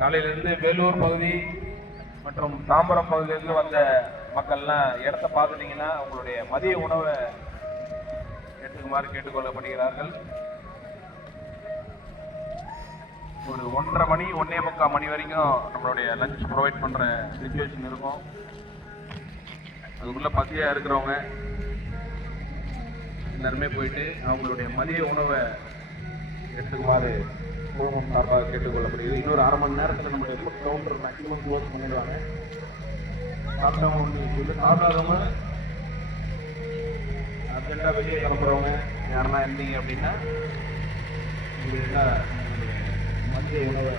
காலையிலிருந்து வேலூர் பகுதி மற்றும் தாம்பரம் பகுதியிலிருந்து வந்த மக்கள்லாம் இடத்த பார்த்துட்டீங்கன்னா உங்களுடைய மதிய உணவை எடுத்துக்குமாறு கேட்டுக்கொள்ளப்படுகிறார்கள். ஒரு 1:30 மணி 1:45 மணி வரைக்கும் நம்மளுடைய லஞ்ச் ப்ரொவைட் பண்ற சிச்சுவேஷன் இருக்கும். அதுக்குள்ள பசியா இருக்கிறவங்க எல்லாருமே போயிட்டு அவங்களுடைய மதிய உணவை எடுத்துக்குமாறு குழுமம் சார்பாக கேட்டுக்கொள்ளப்படுகிறது. இன்னொரு 1/2 மணி நேரத்தில் நம்முடைய ஃபுட் கவுண்டர் மேக்ஸிமம் க்ளோஸ் பண்ணிடுவாங்க. சாப்பிட்டவங்க சொல்லி சாப்பிடாதவங்க அர்ஜென்ட்டாக வெளியே கிளம்புறவங்க யாரெல்லாம் இருந்தீங்க அப்படின்னா உங்களுக்கு மதிய உணவை